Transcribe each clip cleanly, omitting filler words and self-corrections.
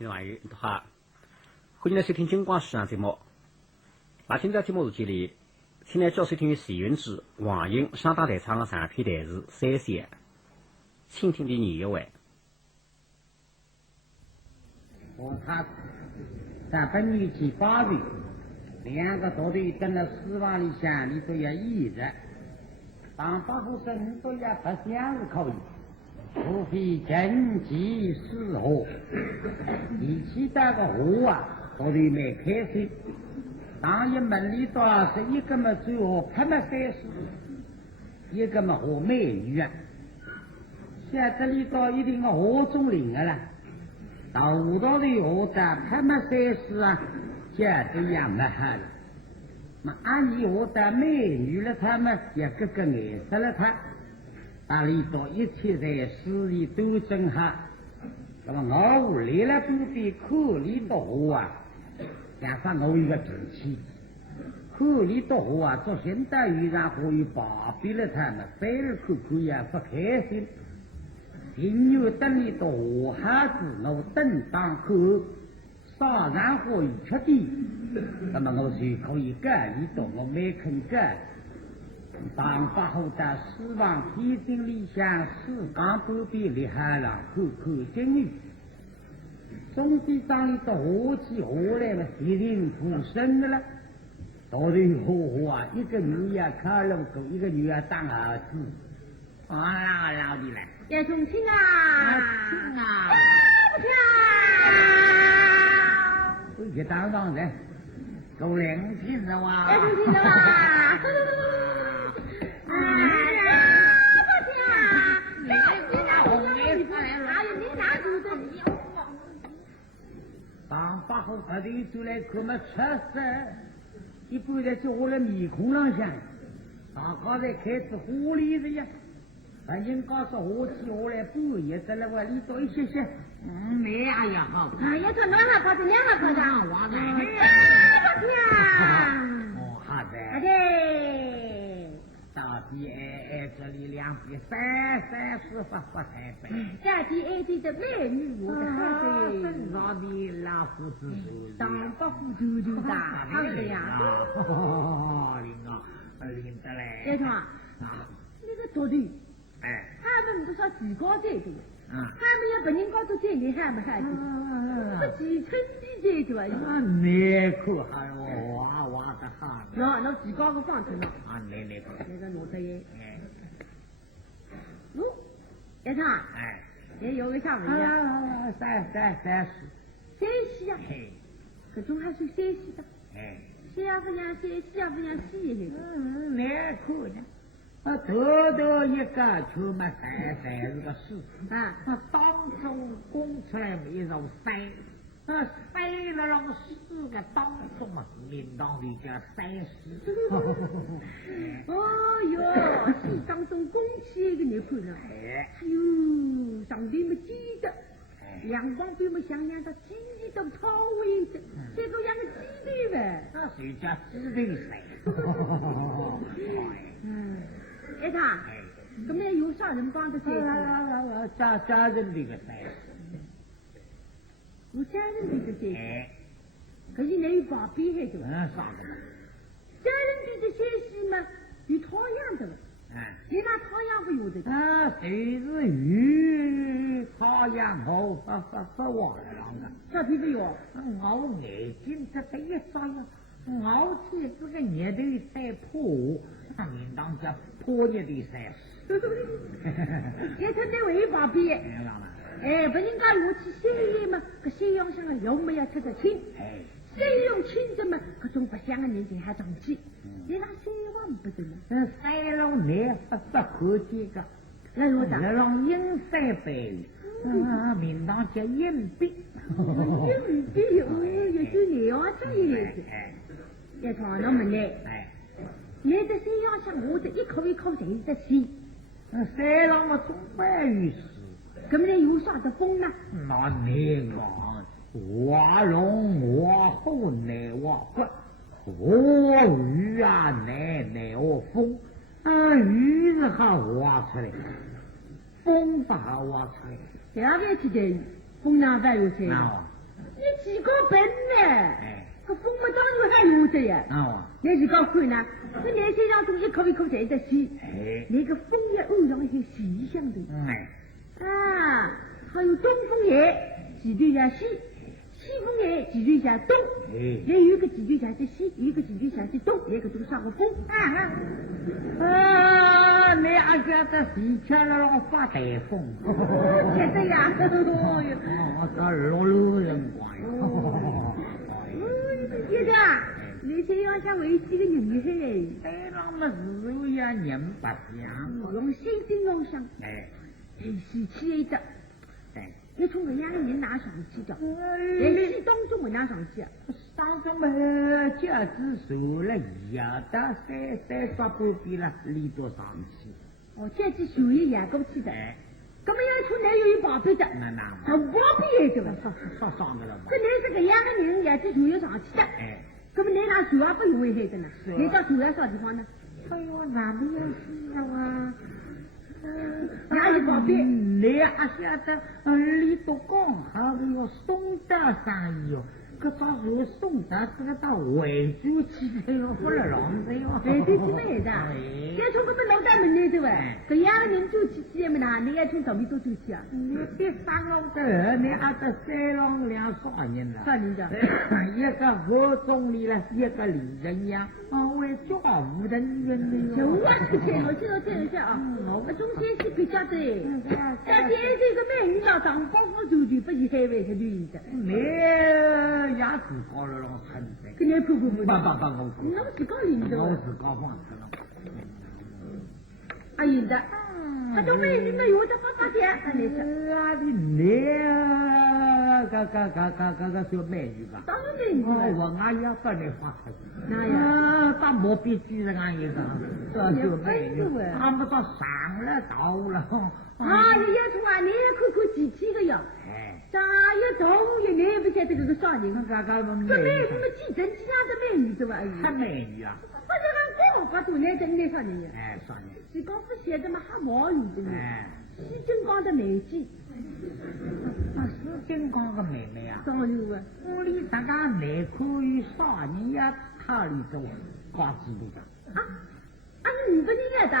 另外一好，欢迎来收听金光时尚节目。那今朝节目日期里，请来主要收听于时运之黄英上大台场的上片台是3线，倾听的你位。我他在本女去8岁，2个多队跟了死亡里向，你都要依着。当保护生都要不想是可以，除非经济适合。你去打个货啊，都得没开心。当一门里多是一个么最后拍么30，一个么和美女啊。现在里头一定个何种灵了啦。到舞蹈的学的拍么30啊，这都样么好了。那按你学的美女了，他们也各个颜色了他。那里头一切在事业都正好。那么我来了都比口里多活啊，加上我一个志气，口里多活啊，做现代语然后又把比了他们，反而口也不开心。因有等里多活孩子，我等当口，啥然后又吃的，那么我就可以干一多，我没肯干。当发后的死亡提醒里向死刚不必厉害了，口口经语。总体上里头活起活来了，一定出生的了。到底活啊，一个女呀看了狗，一个女呀当儿子。啊，老的来，叶重庆啊，亲啊，不跳，我一当上人，够灵听着哇，叶重庆的哇。当把后他的就来可么吃噻，一般的就我的面孔上想，大家在开始火力的呀，反正告诉我起我来半夜得了我里头一些些，没哎呀好，哎呀，这暖还跑的，凉还跑的，我的，哦好的，好的。到底这里2笔340发财呗。家里爱的的美女我的孩子，身上的老虎子当不虎头头的，好的呀。领得来。叶川，那个做的，哎，他们不说自高在的，他们也不人高都最厉害嘛孩子，不几寸的在对吧？你可还挖的好。哟，那自高个放出了。来，那个弄得耶。哦，叶川，哎，也有个啥问题啊？30。山西啊，这种还是山西的。哎，西也不像山西，也不像西的。来看呢。头一个出嘛才是个事啊，当中供出来没有塞，塞了让4个当中嘛，领导的叫30。哦哟，是当中供起一个你看了，哎呦，上边么记得，阳光边么想想到鸡都超微的，这个养个鸡的呗，那谁叫鸡的塞？叶川，怎么有啥人帮着谁？家人的个塞，有家人的个塞，可是你有把逼还多。啥个嘛？家人的个山西嘛，有讨厌的了。你那讨厌不有的？谁是鱼？讨厌我不忘了啷个？啥皮不有？我眼睛这个一照呀，我去这个热头在破，应当叫破热的塞。也他那为把逼。哎，不人家如去西医嘛，个西洋上啊又没有吃得清。西洋清着嘛，各种不香的人情还长气。你那西王不得了。塞龙内不可见个，那我那种阴塞白，名堂叫阴病。阴病有些年啊，这一类的。叶川那么来，你的西洋上我这一口一口侪得吸。塞龙嘛总归于是。咁你有啥的风呢？那你讲，挖龙挖虎来挖骨，河鱼啊来挖风，鱼是好挖出来，风不好挖出来。这样的去的风浪白有谁？你几个笨呢？哎，这风不当然还有的呀。哦，你几个看呢？这年身上东一口一口在得吸，哎，那个枫叶偶上一些细香的。哎，啊，还有东枫叶，几对下西，西枫叶几对下东。哎，也有一个几对下是西，有一个几对下是东，一个都上个风。啊，你阿家的喜鹊了老发台风，晓得呀？我这老路人光呀。觉得啊，你这要想为几个女孩，哎，那么是有呀，人不想。用心心妄想，哎，喜气的。哎，你从这样的人哪上去的？连戏当中我哪上去啊？当中嘛，脚趾受了牙的，三抓半边了，里头上去。哦，这只属于牙膏去的。哎，咁么要从哪有宝贝的？那从宝贝的吧？上的了嘛。这你这个样的人，牙齿属于上去的。哎，咁么你拿主要不有危害的呢？你到主要啥地方呢？哎呦，哪里有需要啊？哪有宝贝？你也晓得，里头刚好有送到生意哟。搿早说送到这个到惠州去才要不了浪子哟。对对对没的。再从搿边老大门里头哎，搿样的人走起去么呐？你还从上面多走去啊？你别三老的，你阿得三郎两少人了。啥人的？一个副总理了，一个李仁阳，为教务人员的就哟。我去看，我听一下啊。我中间是比较的，但是这个美女到当高富足的，不是海外他就赢的。你也自搞了老狠的。跟你不，不，侬自个领的。我自搞放肆了。啊，赢的。他都美女呢，有的发钱，那是。啊，你个小美女吧？当然美女了。我俺也不能发出去。那呀？把毛笔记着俺一个，这小美女，他们都上了道了。啊，你也从啊，你也看看几天的呀？哎，咋一头也你也不晓得这个啥人？这美女么几整几样的美女对吧？还美女啊？不是俺光把多来整那啥人呀？哎，啥人？是刚不写的嘛，还毛女的呢。哎，西金刚的美姬。那是金刚个妹妹啊？当然啊。屋里大家内裤与啥人呀？他里头挂记录的。啊，你不人也的？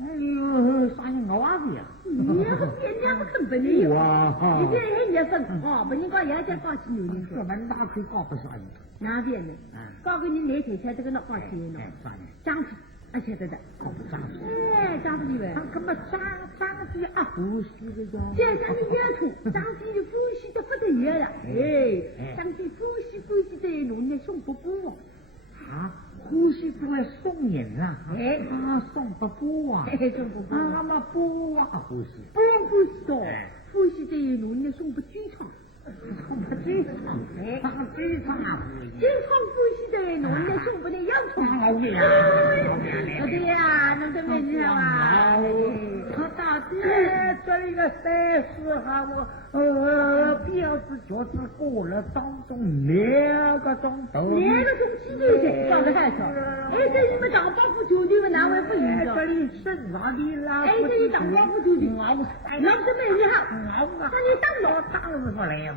哎呦，啥人我娃子呀？你要别两个根本没有。哇哈！你这还也分哦，不人讲也叫挂起女人这门哪去搞不啥人？哪边呢？搞个你来才晓得个那挂起呢？啥人？张飞，啊晓得的。搞不张飞？哎，张飞喂。他根本张飞啊，呼吸的呀。现在你也出，张飞就呼吸的不得了了。哎，张飞呼吸的弄得送不过。啊，呼吸不会送人啊？哎，送不过啊？送不过。那么不啊呼吸？不用呼吸的，呼吸的弄得送不剧场。送不剧场？哎，剧场啊！剧场呼吸的弄得送不得洋葱。好呀，对呀，弄得美女啊！他大爹这里个30号，标志脚趾过了当中2个钟头，2个钟起就放个海草。哎，这你们当包夫酒店们哪位不赢的？这里身上的啦。哎，这里当包夫酒店，那是美女好，那你当了当然不来呀。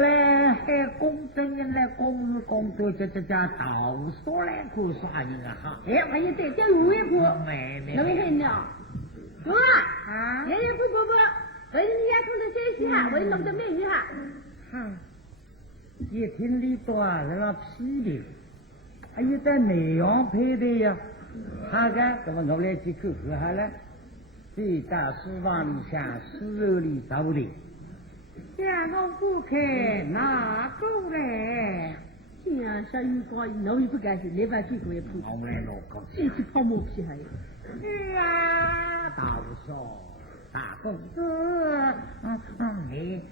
来还公证人来公作这家道说来看啥人啊哈？哎，还有对，叫有一铺，妹那位很了，有啊，爷爷不，为你家住的山西哈，为弄的美女哈。一听里头啊，是那批的，还有在内容配的呀。他个，那么我来去看看好了。最大书房里向书楼里走的，向我不开哪个来？今啊，下雨高，侬又不敢去，你把去过一铺。我们来老高，这去泡沫皮还有。是啊，大少大公子，你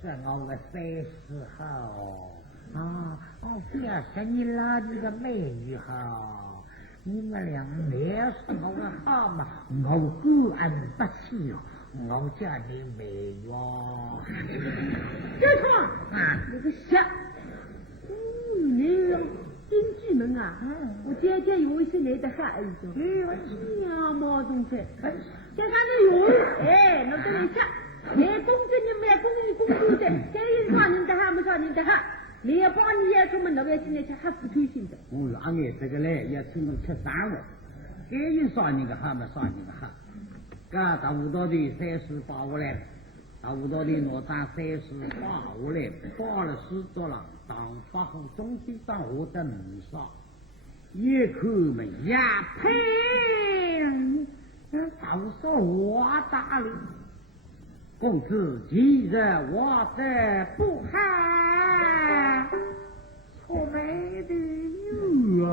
是我的30号啊，表示你拉你个美女好，你们俩也是我的好嘛，我感恩不起哦，我叫你美女。小川啊，那个瞎，你京剧门啊，我姐姐有一些来的孩子，娘毛中菜，加上你有，哎，那个一下，来公证你们来公作的，这一场外今天吃还不推行的。哦哟，俺这个嘞也只能吃3碗，该人啥人个好嘛啥人个好。噶到五道的38碗来，到五道的哪打38碗来，扒了死着了，当发户中间上我的没啥，一口门呀呸，都说我打了。公子今日我的不好，错没的有啊！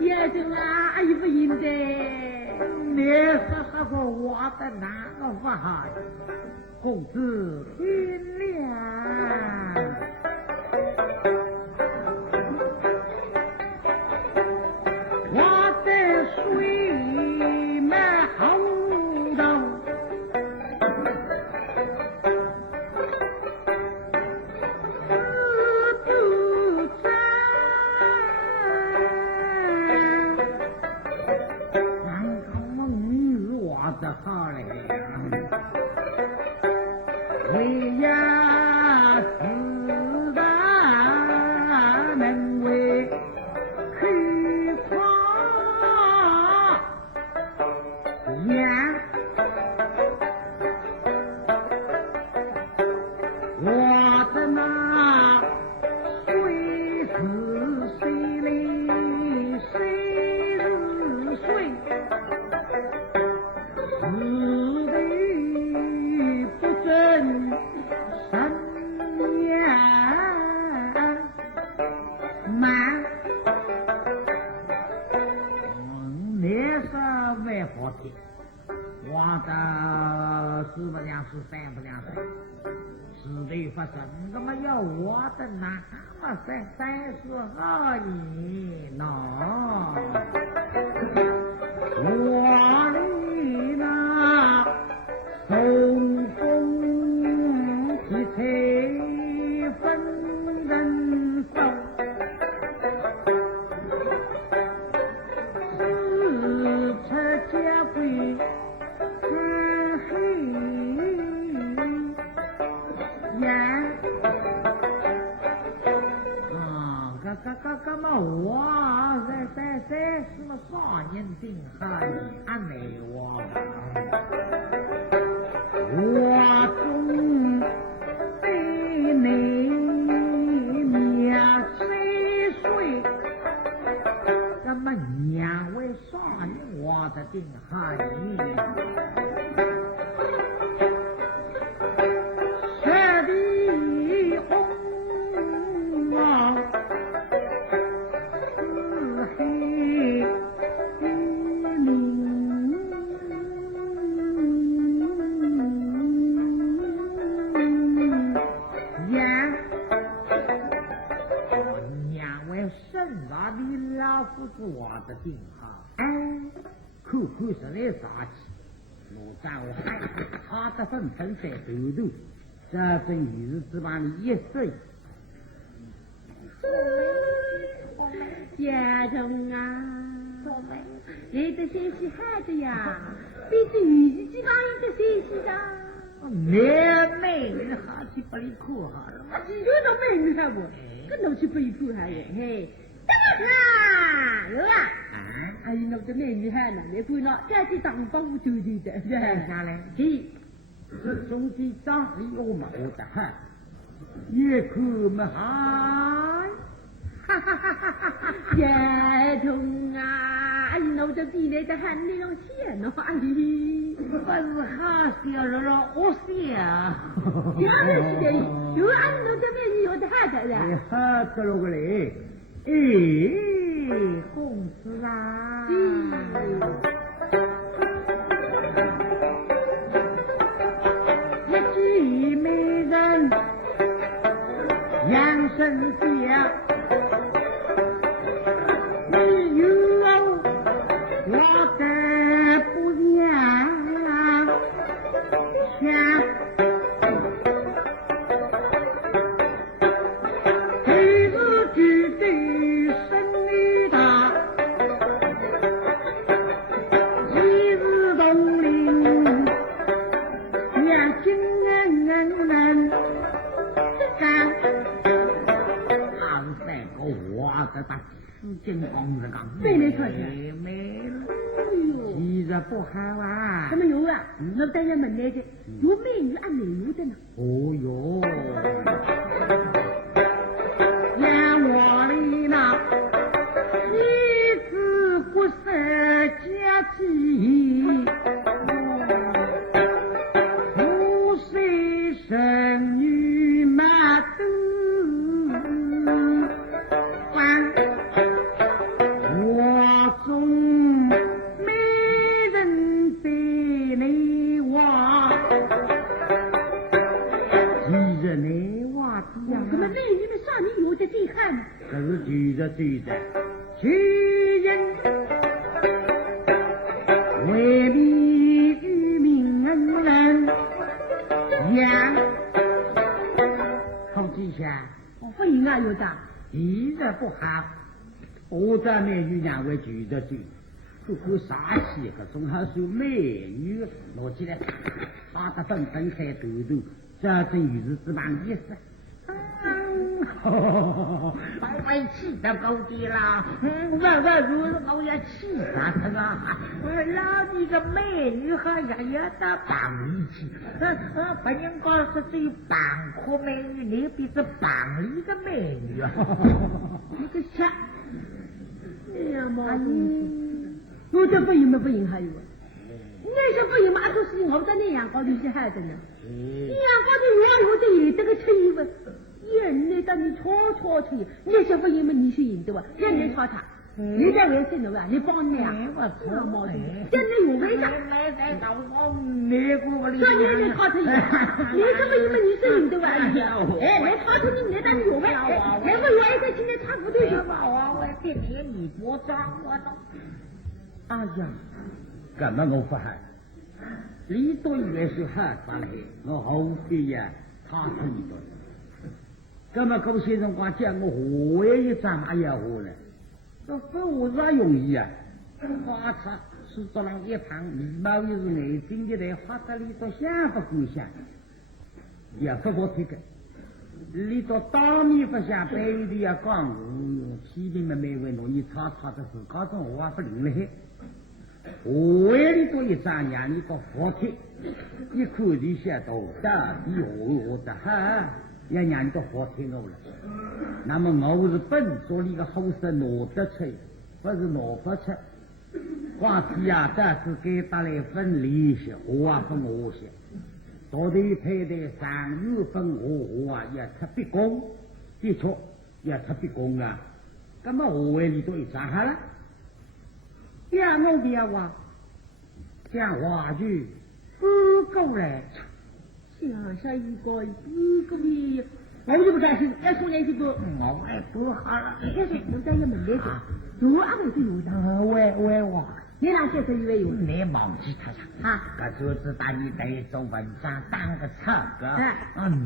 也就啊，也不应的。你说说我的哪个不好？公子原谅。我的水满后头。好嘞，为呀四大门为开发呀，我的那水是水里水是水。子弟不争生呀满，你是外婆的，我的4不两是3不两是，子弟不争，那么要我的哪么32年呢？我里那送风的彩分人手，四车家规看黑眼啊，个嘛我在什么少年定下安美我中对你娘7岁，那么娘为啥你我的定下你舍的红啊不是我的定哈，口口是来杀气，我在我害他的粉粉在头头，这真一日只把你一岁。家中啊，你的学习好的呀，比这女子地方应该学习的。妹妹好去不离苦哈，我只有那妹妹还不，跟侬去不离苦还有嘿。啊，有啊！哎，那这美女还呢，没管呢，家去当保护球队的，干啥嘞？这中间长得有毛的很，一口么嗨，哈哈哈哈哈哈！叶童啊，哎，那这比来的很那种钱呢，哎，不是好笑了，我笑。这样是的，有俺那这美女有的好的了。好的了个嘞。公子啊，一举美人养生家，你有我的不娘想。这把紫金光这个妹妹快没了。哎呦，其实不好啊。怎么有啊？我等下问来的，有美女啊没有的呢？哦哟，眼窝里那一直不舍家计，五岁生女满肚饭，我中没人对你话。其实你话的呀，怎么美女们少女有的最汉呢？可是举着举着，去人为民与民人养好几下，不应该有的。其实不好。我在美女两位举着举，不管啥戏，可总还是美女拿起来，啪的蹦蹦开抖抖，这正与是这般意思。我气得够的啦！我要气死他了！老你个美女好像有点棒力气，不应该是最棒阔美女，你比这棒力的美女啊！你个瞎！哎呀妈！我这不赢嘛不赢还有啊？那些不赢嘛，都是我在那样高头去害的呢。那样高头你要有的有这个吃一份。眼泪当你戳去，那些不赢嘛，你是赢的哇？让你吵他，你在为什么啊？你帮你啊？我操！毛的，真的有为啥？没在搞我没过我的。说你你吵他赢，你这不赢嘛，你是赢的哇？哎，来吵他你，来当你有为，来我有爱在今天差不多就好啊！我给你多脏我都。哎呀，咁么我不害，你都以为是害翻来，我后悔呀，他出一顿。咁么高先生讲叫我何为一张马要活呢？这非我啥容易啊！花茶是做人一旁，礼貌又是眼睛的来，花得里头想不过想，也不好听个。你到当面不想，背地也讲我，批评嘛没为侬，你吵的是高中话不灵了嘿。何为你多一张让你个服帖，一看就晓得到底我的哈。要让你个好听我了，那么我是本着你个好事拿得出，不是拿不出。光是呀，这是给带来份利息，我啊分我些，到底太太上月份我啊也特别公，的确也特别公啊。那么我为你都一张好了，呀我不要话，讲话句不够来。想下一个月，我就不担心，要说那些个，我也不好了。但是我在也没来过，有阿伟就有的。喂我，你让介绍一位有？你忘记他了啊？可就是把你带做文章当个唱歌，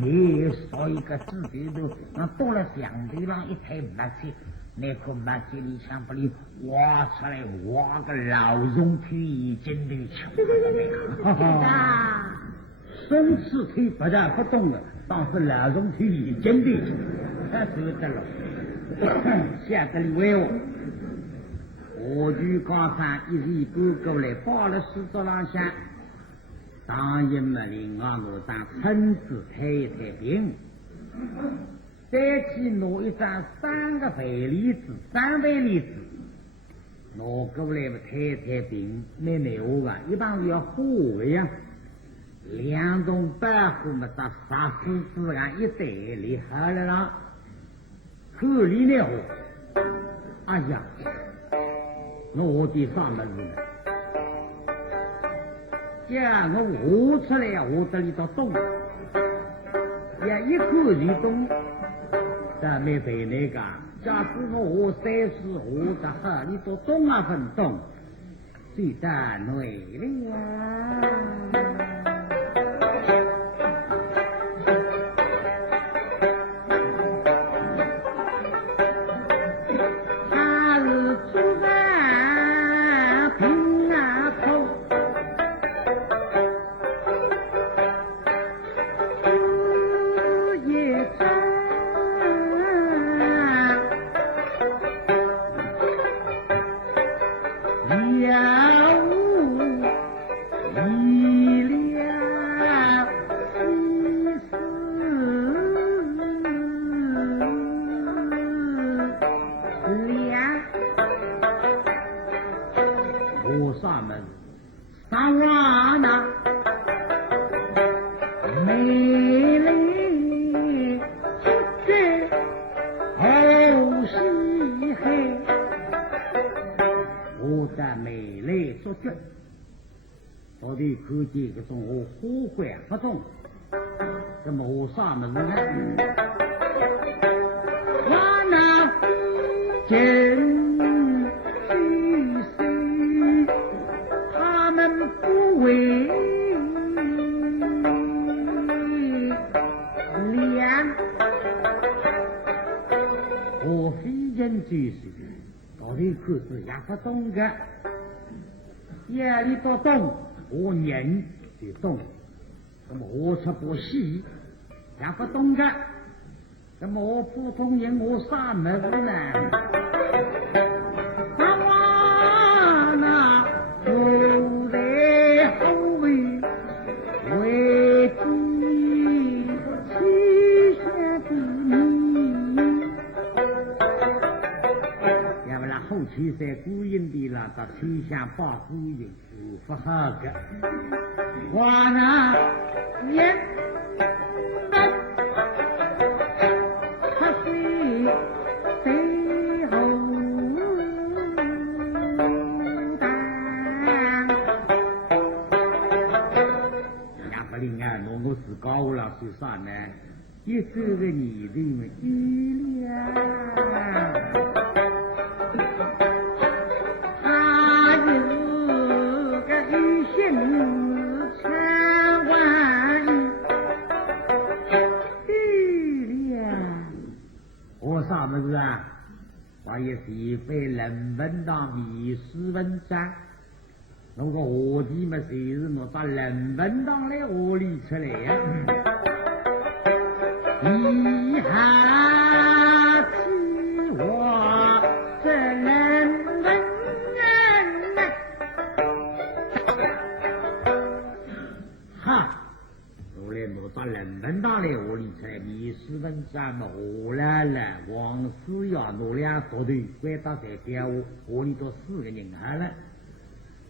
你说一个字典都，到了相对上一台默契，那个默契里想不里挖出来挖个老容体真的巧。生吃腿不然不动了，当时老容体已经的太得了。下个礼拜我就刚上一日半过来报了书桌上下，当然嘛另外我当村子太太平，再去拿一张3个倍例子，3倍例子拿过来嘛太太平，妹妹我啊一般要火呀。2栋半户嘛，到啥夫子俺一代厉害了啦！可怜的我，哎呀，我的啥么子呢？呀，我活出来呀，我这里头动，呀，一看就动，但没被那个。假使我30活得好，你都动啊分动，最大内力啊！决，到底看见这种我火患不中，这么我啥么子呢？我那真虚实，他们不为良，我非人之事，到底可是也不懂的。夜里不懂，我人就懂。那么我却不细，也不懂的。那么我普通人，我啥么子呢？我那不在后位，为己欺下的你。要不然后期在孤影的那个天下把孤影是不好的。我那人他是最后当，亚不灵啊，我是高了是啥呢？一个个你的力量。啥么子啊？我也是一份人文当历史文章，如果我的嘛谁是我把人文当来我理出来呀？遗憾起我这人文哈！后来我把人文当来我理出来，历史文章嘛我来了，王思瑶我俩作对，关到在家我里头4个人好了，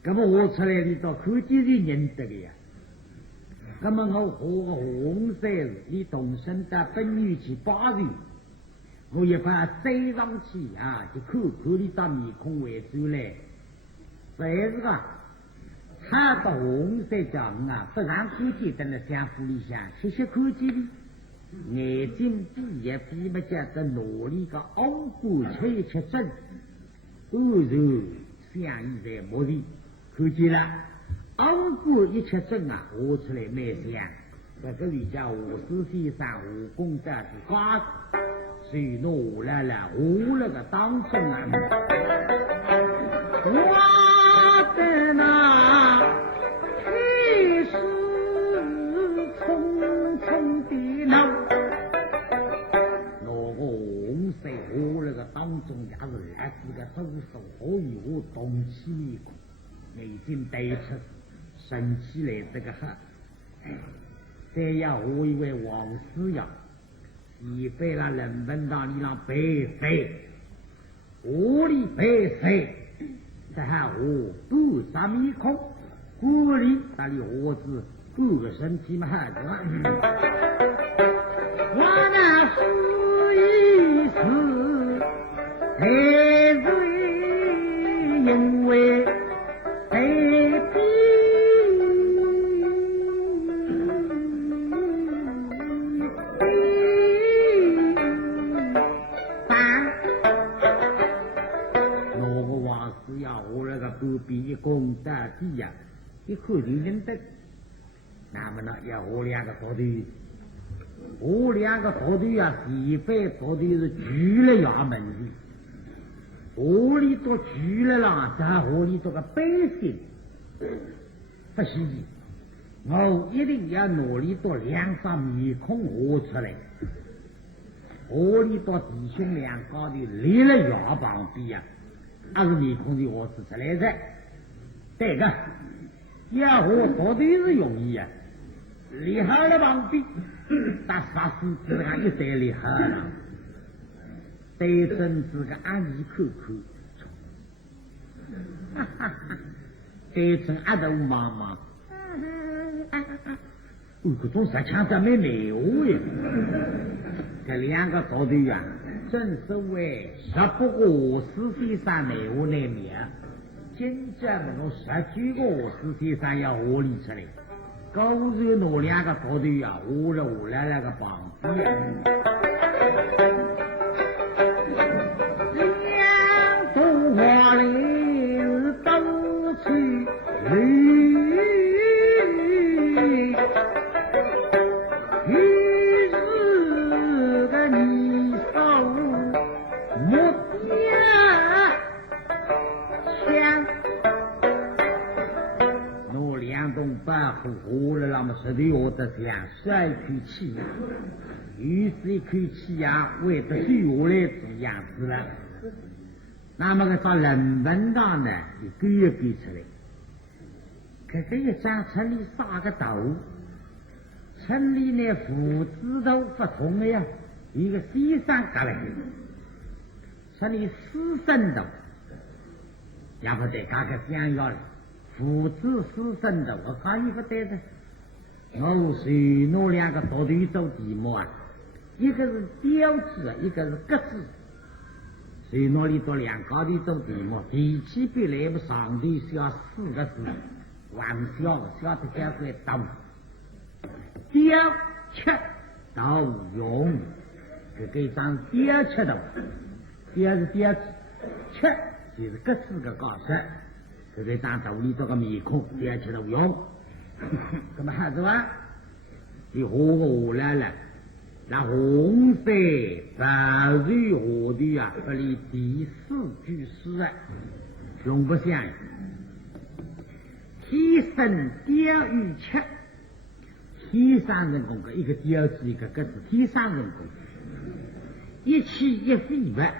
那么我出来里头科技是认得的呀。那么我活个红色你动身的本女去8岁，我也把追上去啊，就口里到面孔为主来，这是个他到红色讲啊，不让科技等了相互里向，谢谢科技的。眼睛闭也闭不见的努力个欧骨吹吃正，偶然相依在目的，看见了，欧骨一吃正啊，活出来蛮香。这个里叫50岁上武功的是高，所以我来了，我那个当中啊，我的那气势匆匆的闹。我那个当中也是来自个都是可以我动起面孔，已经对出生起来这个哈。再要我一位王思瑶，已被那人文堂里让白费，我里白费，这还我都啥面孔，孤立那里我是各个身体嘛还是我那是一次。还是因为被逼那个王师呀，我那个隔壁一公大弟呀，一看就认得。那么呢，要我2个作对，我2个作对啊，西北作对是举了衙门的。我里头举了啦，在我里头个百姓不稀奇，我一定要努力到2张面孔活出来。我里头弟兄2个的立了衙旁边呀，还是面孔的活出来的。这个要我到底是容易呀，立好了旁边，打啥事子啊一再立好了。对真是个阿姨口口，哈哈哈！对真阿头妈妈，这种实枪上没美物呀！这2个作对啊，正所谓10不过40岁上美物那面，今朝我19个事体上要合理出来，狗日那两个大队啊，我了我来那个帮比啊。两朵花柳都去绿，于是个你手莫家枪，那两栋白虎活了那么10岁我的想甩口气，于是一口气呀，为得水下来这样子了。那么个到人文上呢，一个一个出来。这个一张城里撒个头，城里呢胡子头不同的呀，一个西山隔来，城里私生头，也不得嘎个想要了，胡子私生头，我看你不对的。我是那两个大队走题目啊，一个是雕字，一个是格字。所以那里到两高的走题目，第七笔来不上头需要4个字，往小的小的叫做刀，雕切刀用，这个上雕切的，雕是雕字，切就是各4个高色，这个上头里这个面孔雕切的用，那么还是吧？你活下来了。那红色白水河的啊，这里第4句诗啊，龙不相天生雕与切，天生人工个一个雕字一个格字，天生人工一起一飞白，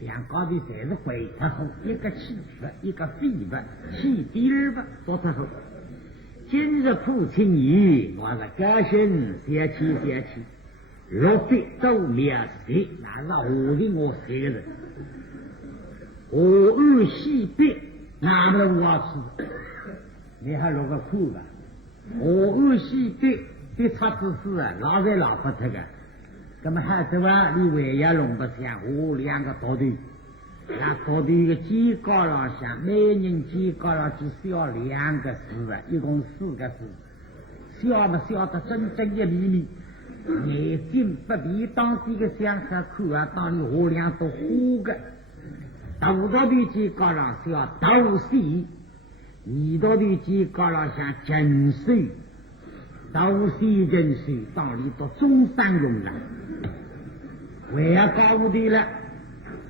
两高的侪是回特后，一个起发，一个飞白，起第2白做特后。今日父亲节，我是高兴想起。6岁都灭谁？那是我的我谁的人？我按西北，那么我吃，你还落个苦吧？我按西北的差子是啊，老在老不脱个。那么还是吧？你为要弄不像我2个大队，那大队一个肩高上向，每人肩高上就小2个字啊，一共4个字，小嘛小得整1厘米。眼睛不比当地的乡下看啊，当你河两都呼个，头道的肩高上小头水，耳朵的肩高上像井水，头水井水，当里都中山用了，为了搞不对了，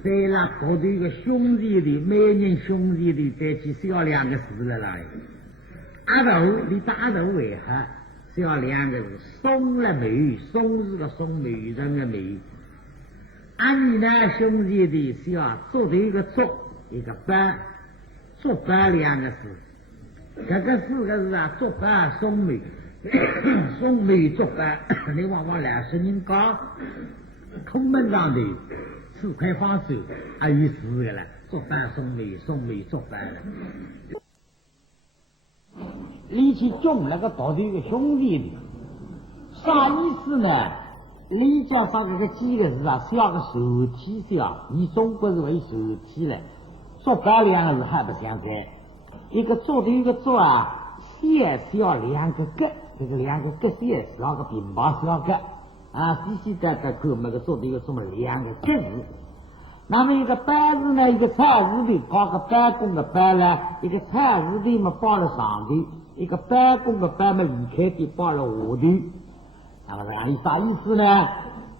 在那搞对一个兄弟的，每人兄弟的再去小2个字了来，阿头你打阿头为何？小2个字，松了眉，松是个松眉人的眉。按你呢，兄弟的小做的一个做，一个班，做班2个字，这个4个字啊，做班松眉，松眉做班，你往往来是人讲，空门上的4块方手，还有4个了，做班松眉，松眉做班了。你去种那个大队的兄弟的，啥意思呢？你叫上这个几个字啊，像个手体小，你中国是为手体嘞，做白2个字还不相干。一个做的一个做啊，先小2个格，这个2个格先小个平包小格啊，细看那个做的一个什么2个格字。那么一个白字呢，一个菜字的搞个办公的办呢，一个菜字的嘛放了上头，一个办公的办嘛离开的放了下头。那么这啥意思呢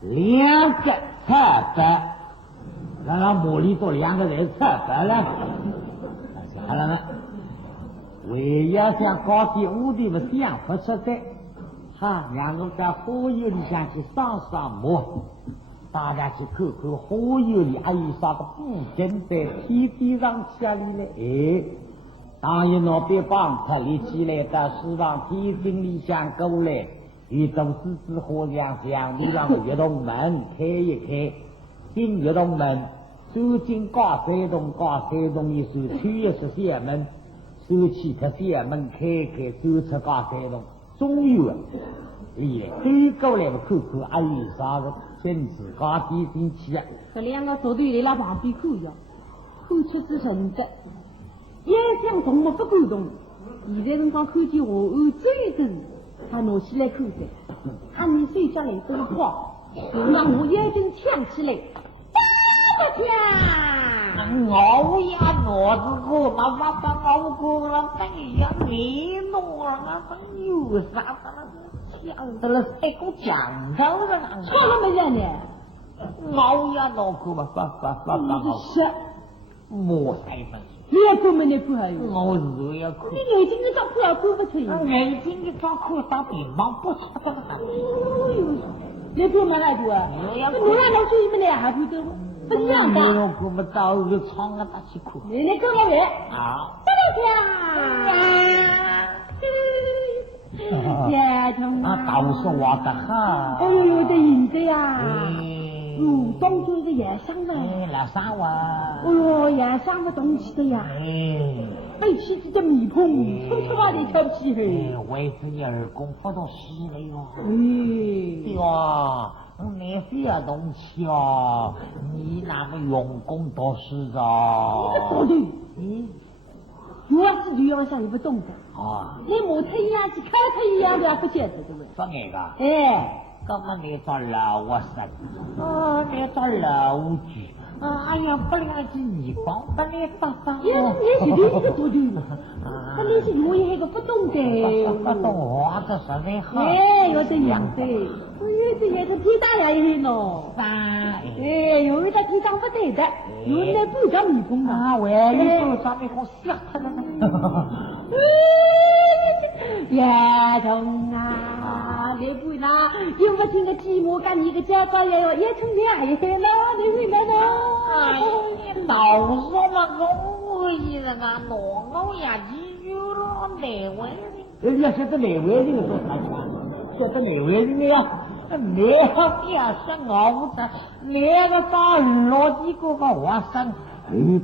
？2个菜办，让茉莉做2个人菜办了，好了呢。为要想搞点屋的嘛想不出来，哈，让我在花园里向去上磨。大家去看看花园里还有啥个布景在天上下里呢？当然我别帮他立起来到市场天顶里向过来，与都是指和尚像你让个运动门开一开，进运动门，走进高山洞一手去一是县门，收起他县门开走出高山洞，终于啊，对过来看看还有啥个真是高低进去啊！这2个坐对的那旁边看呀，看出之神的，也想动么不敢动。现在辰光看见我安最真，他拿起来看着，他你睡觉来都跑，就让我眼睛抢起来，打个枪！我呀，脑子过了，把我过了，哎呀，你弄了，那有啥子了？抢得了三个奖头了，错了没人呢？我呀，脑壳吧，是，没才分。你也不没你不还有？我是要看。你眼睛你照看也看不出来。眼睛你照看到乒乓不晓得了。你不买来过啊？你来老注意没来还不得吗？不一样的。我可不到就闯了打起哭。你跟我来。啊。叶童啊，倒是我的哈。哎呦，这赢的呀！哟，当中的叶香了。来上哇。哎呦，叶香不动气的呀。被妻子的米棚，说实话的瞧不起嘿。为子你儿公不懂事了哟。哟，你非要动气哦，你那么用功读书哦。不对。有啊，自己要想也不懂的。你模特一样去，开车一样的也不晓得对不对？说那个。那么你找老我生，你找老居，哎呀，不了解你光，不了打。你是你是多对嘛？你是我也个不懂的。不懂我这实在好。有这样的，这也是天大呀一喏。有一个天上不对的，有那不叫迷宫啊，为你不叫迷宫吓他了呢。叶童啊，你不呢？有不听个寂寞干你个家高也成两一了，你会来呢？老说了，我一人啊，我呀，只有了哪位？人家说这哪位这个说啥话？说这哪位这个呀？你要是我的，你个把逻辑个话生。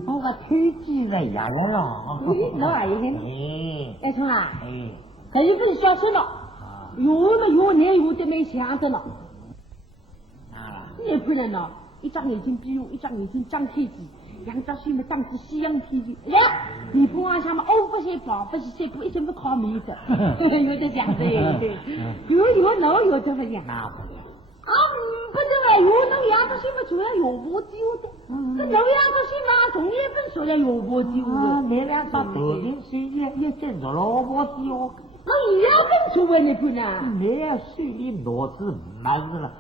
不个推荐了呀了，老阿姨，叶童啊，这一本小说了，有年有的没想着了。你不能呢，一张眼睛闭一张眼睛张开子，两张水嘛张起西洋天地。你不往下嘛，不是饱，不是睡不一直不考米的，有的讲的有的，有能有的不讲。不对啊，有能两个水嘛，主要有不丢的。这能两个水嘛，总也本说了有不丢的。你俩把头领水也挣着了不丢。那也本说为你不呢？你俩水里脑子没事了，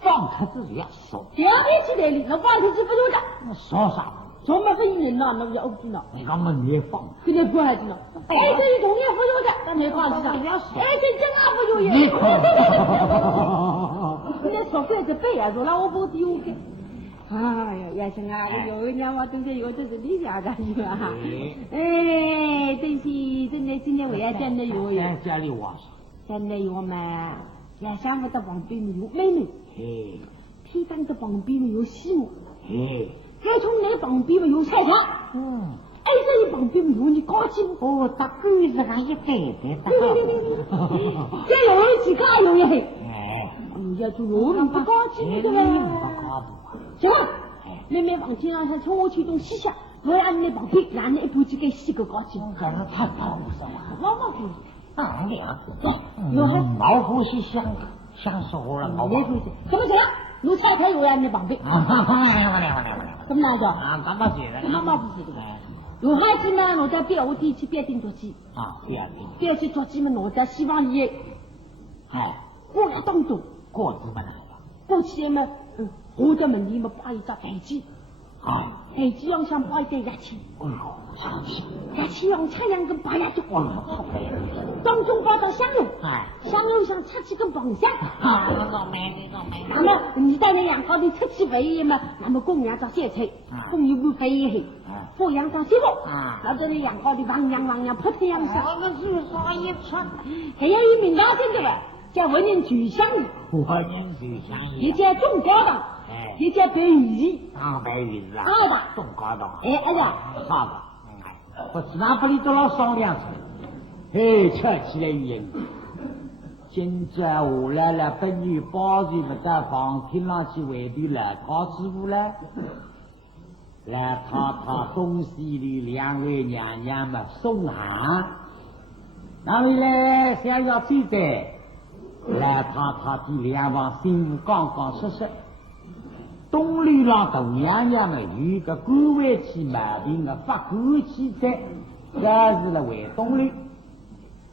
放开自己也说。表面起来里，那放开是不用的。说啥？怎么跟人呢？那不要欧知道。你干嘛你放？现在不还知道？这一种也不用的，那你放上。这真啊不用也。那说这背啊，说那我不丢的。哎呀，叶生啊，我有一年我都在有这是你家的去啊。真是真的，今天我也见了有呀。家里我说。见了有嘛？也想不到旁边有妹妹。天上的旁边有西木。还从那旁边有菜场。这一旁边有你高兴。大狗子还是给的。这有一起看有一。你要做有人不高兴对吧？行，妹妹往街上从我去东西下，我按那旁边，然后一步就给洗个高兴。可能太高了，老老虎。有老虎是想说了，没出去，怎么行？你猜猜有按那旁边。怎么拿着？干嘛写的？妈妈不是的。有孩子嘛，我在别屋地去别定做鸡。别去做鸡嘛，我在希望里。过来当中。过子嘛来了，过去的嘛，我在门里嘛摆一张台机，台机上想摆一点牙签，牙签用菜样跟摆下去，当中包到香油，香油上插起根棒香，那么你在那羊羔里出去肥嘛，那么公羊找咸菜，公牛不肥黑，放羊找西瓜，然后在那羊羔里汪洋扑太阳上，那是啥一串？还有一名老先生叫文人举香鱼，一叫中高档，一叫白鱼，白鱼子啊，中高档，好的，我其他不里都老商量着，吃起来远。现在我来了，本女包子不在房厅上去围对了，他师傅了，来他东西里两位娘娘们送行，那位来想要追在，来他的两王心刚刚实实。东里让大娘娘们有一个官位去买病的发官气在，这是了为东里。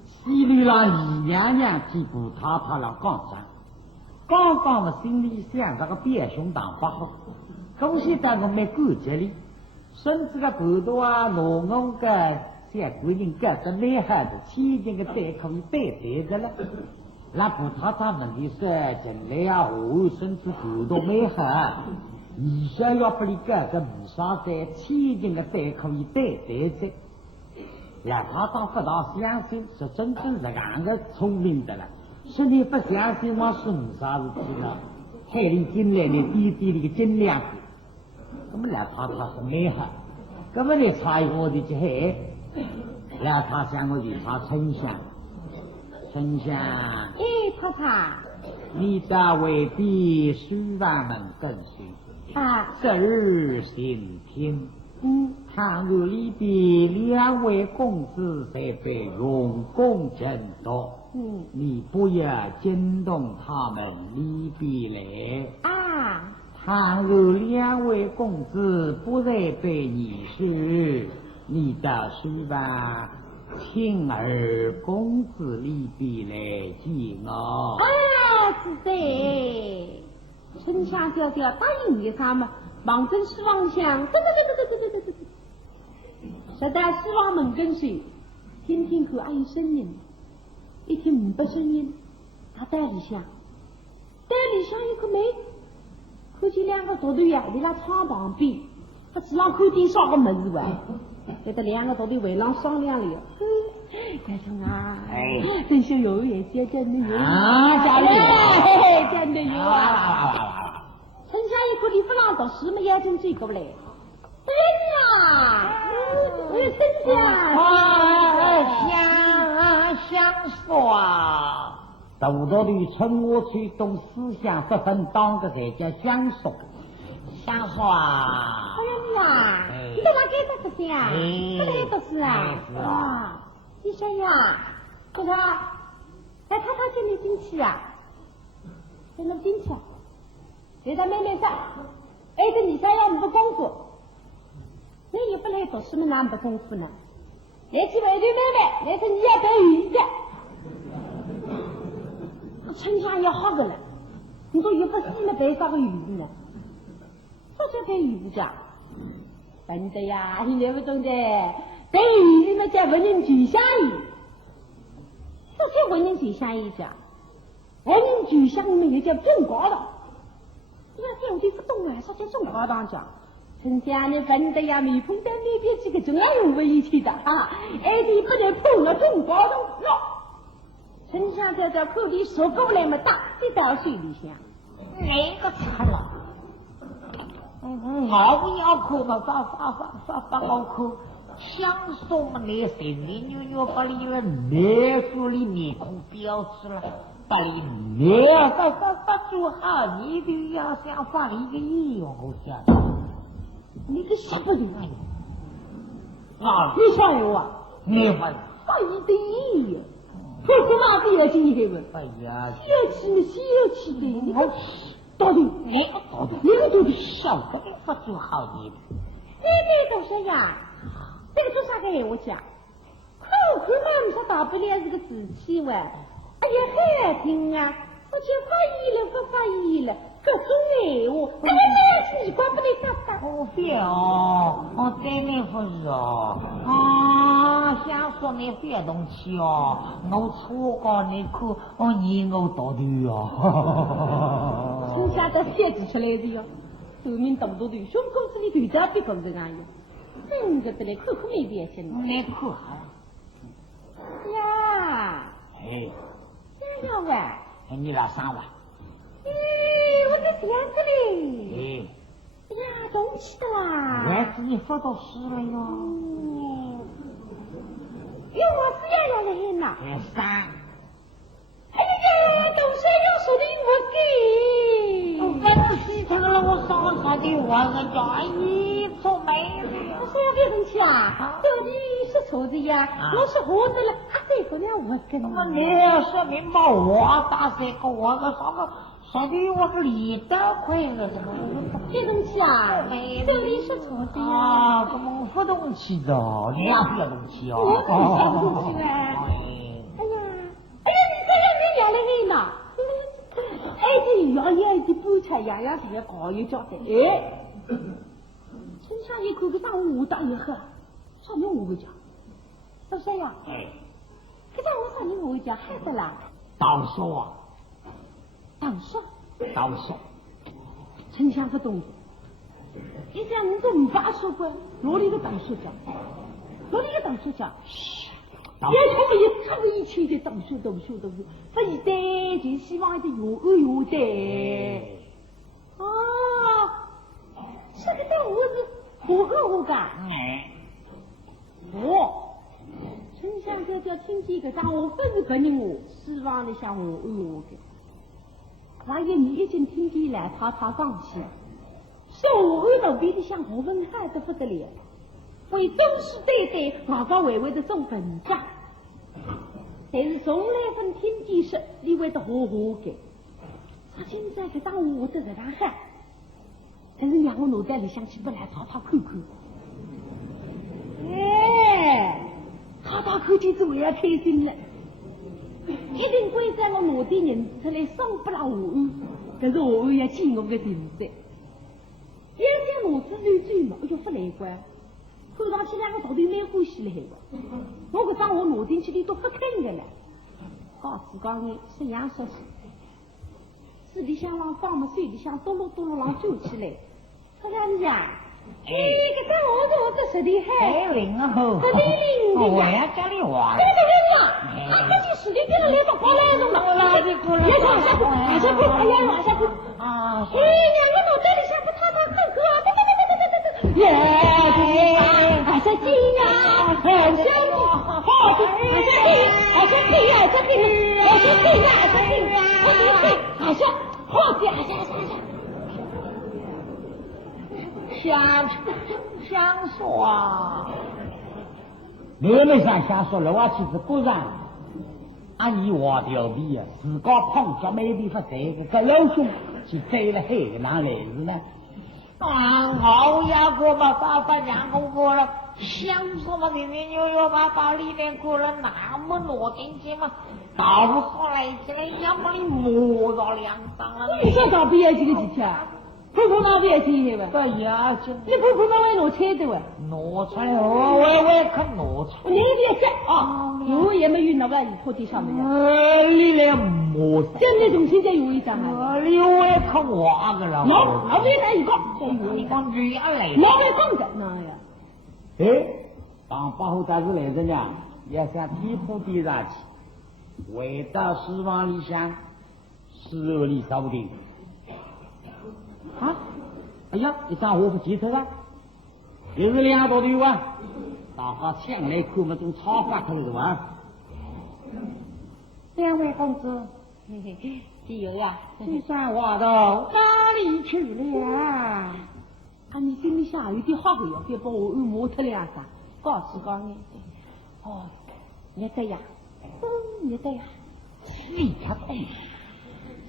西里让李娘娘去顾他让杠上，刚刚的心里想这个别兄当不好，恭喜咱们没顾这里，甚至个狗多啊，农农个像规定个这男孩子前进个再可以带着了。那不他问题是进来啊，我甚至狗多没好，你想要不离个这不上在前进个再可以带着。那他不大相信，是真正是两个聪明的了。是你不相信，我是没啥事情了。海里进来的滴滴的斤两子，那么来他是没好，根本你查我的这海，来他想我就查丞相，丞相。太太，你的为弟书房门跟随，这日行天。倘若里边两位公子在被用功争夺，你不要惊动他们里边来。倘若两位公子不再被你是，你的书吧，请二公子里边来见我。是的，丞相小小答应你他们。望真希望想，对，实在希望门跟随，天天可爱有声音，一听没声音，他带里向有个妹，看见两个大队呀，在那窗旁边，他只让看见啥个么子玩，在这两个大队围上商量了，快生啊，真是有也真的有真的有啊。丞相一看你不让读书，没眼睛追过来。对呀，丞相相说啊，大道里趁我去动思想不分当个才叫相说。相说啊，你干嘛给他读书啊？他给读书啊？你想想，看看，来他叫你进去啊，叫你进去。在他妹妹上，着你想要我们的功夫，你也不来读书么？哪么功夫呢？来去外头妹妹，来去你要得语的，丞相要好个了，你说有不西么白啥个语呢？不叫白语的，笨的呀，你来不懂的，白语嘛叫文人举相语，这些文人举相语讲，文人举相里面也叫正高的。你要听我就不懂啊，啥叫中高档讲？丞相你笨的呀，没碰到那边几个中央人物一起的啊，你不能碰了中高档咯。丞相在这口里说过来么大，你到水里想，哪个吃了？我不要哭嘛，发好哭。相说嘛，你心里扭扭把你了，内府里面孔标出了。把你mehr发做好，你就要想法一个意用，我想。你个瞎不灵啊！你想有啊？没法发一个意，为什么不要进一个？哎呀，小气呢，小气的，你看，到底那个到底小的发做好你。你都说呀，这个做啥个闲话讲？口口嘛，说大不了是个字气哇。哎呀，好听啊！我去发言了，不发言了，各种闲话，根本没有习惯，不能嘎达。我别哦，我对你不是哦，想说你别动气哦，我错过你可你我到底哦。从下到设计出来的哟，后面大多的胸口子里对着别搞这样样，真个得来口口没变心。你可好呀？哎。这样玩？你来上吧。我在这样子嘞。哎呀，动气的啦！我自己发到死了哟。我是要的很呐。三。哎呀，东西要说的我给。我分析成了我上啥的话个叫一种没的。我说要别生气啊，到底是错的呀，我是活的了，这个呢我跟你要说明白，我打这个我个什么，说的我个理得快了，什么？别生气啊，到底是错的呀。啊，怎么不动气的？你也不要动气哦。我不想动气哎。哎呀，你这样你聊得很呐。哎，这摇摇的不菜样样这个搞有交代。哎，春夏一口个上午打一喝，上面我会讲。老三呀，这上午上面我会讲害得啦。当说啊，当说，当说，丞相不懂。你想你这5、8说过，哪里个当说讲？哪里个当说讲？也他们一起的当说，不是的，就希望的有的。哦，这个当我是我干。丞相这叫听见个当我不是个人我，希望的像我的。万一你已经听见了，他放弃，说我到别的像我们害得不得了。为东西对我刚微微的做文章，但是从来分听见时，你为的好的。他现在就当我的在他害，但是让我脑袋里想起不来，吵看看。哎，吵看见怎么样开心了？一定会在我脑袋认出来送不了我，可是我也进我个顶子。两天脑子里最嘛，就不来关。看上去两个到底蛮欢喜来的，我搿张我脑筋去里都不听的了。告诉讲你，是杨说是，水里向浪放嘛，水里向嘟噜嘟噜浪走起来。他讲你啊，搿张我这实的很灵啊吼，不灵的我呀。要叫你玩。对呀，他赶紧水里边来到跑来弄了，别往下去，往下去，哎呀，往下去。啊，两个脑袋里想不他喝喝，耶！好像鸡呀，好像好像鸡，好像鸡呀，这鸡，好像鸡呀，这鸡，好像好像想说啊，你们想说了，我其实不然。按你话条皮啊，自个碰着没地方这个老兄去追了黑个哪来子呢？我呀，我把爸爸两个过了，想说嘛，扭扭把里面过了那么挪进去嘛，到后来这个要把你磨到两张了。你说到底要几个几天？婆那边也去吧？对呀，你婆那边挪车的哇？挪出来，我也看挪出来。你别去啊！我也没遇到在坡地上面。你来磨。现在重新再有一张啊！你我也看我个了。老边来一个，你讲女儿来。老边放着那呀。哎，当保护战士来人家，也想提坡地上去，回到希望里想，12里说不定。啊！哎呀，一张我不记得了，又是2多的哇！大家抢来看嘛，种草发开的哇！两位公子，加油呀！这山花到哪里去了？啊，你心里想有点好个哟，别把我按摩特两下，告诉你。哦，你对呀，你对呀，你看对。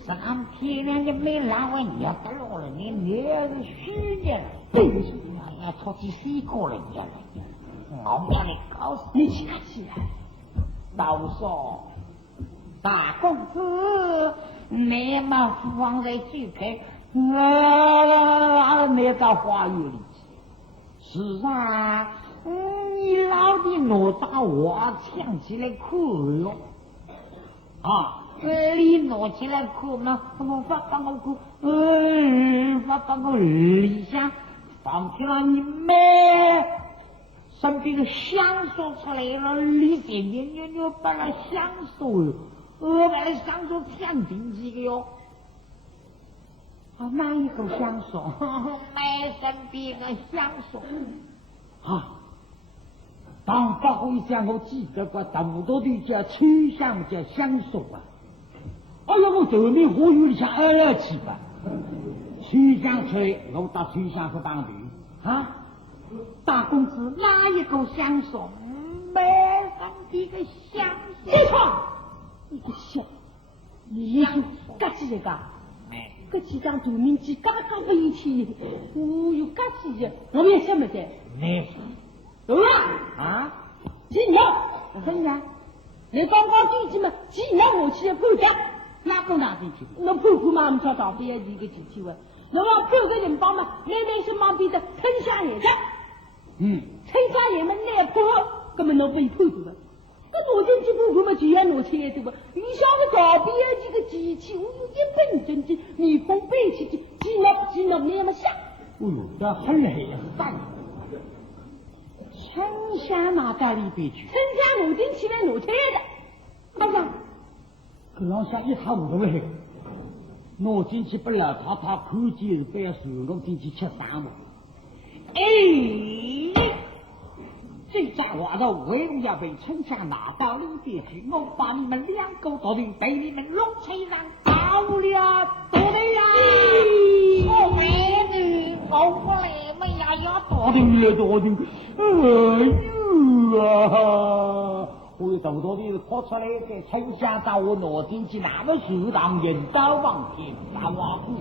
上看天亮就没拉完，你要不落了，你是虚的，对不起，要出去洗过人家了。我把你告诉你去看起来，倒说大公子，你们放在嘴边，你到花园里去。是啊，你老的哪吒我抢起来看哟，啊。你拿起来看嘛，我把我看，把我理想放起了你妹身边的香说出来了，你点扭把那香说，把那香说抢进去的哟。哪一个香说？买身边的香说。啊！当发挥想我记得个大多的叫曲香叫香说啊！哎呀，我头面花园里向去吧，曲香出来，我到曲香去当队啊！大公子哪一个相送？满上的个相别闯！你个小，你就嘎叽一个，这几张大面积刚刚飞起，哦哟嘎叽的，我们也想不得。对啊，几年？我跟你讲，你刚刚飞机嘛，几年我去判的，哪个哪进去？那判官嘛，我们叫当兵一个机器问，那么判个人帮嘛，明明是旁边的村下野的，村下野们来判，根本都被判住了。那我进去判官嘛，就要拿钱对吧？遇上个当兵一个机器，我一本正经，面风背起去，几闹那么响。哎呦，这很累散。村下哪到里边去？村下拿进起来拿钱的，好吧？这样下一塌糊涂了。拿进去不老太太看见不要收拢进去吃啥嘛？哎，这家伙的为荣要被村下拿到里边去，我把你们两个夺定，被你们弄车上到了夺的呀！我美女，我来没呀呀夺定了夺定，哎呦啊！我有多多的跑出来，在村下找我拿进去，那么适当人道往天大挖苦。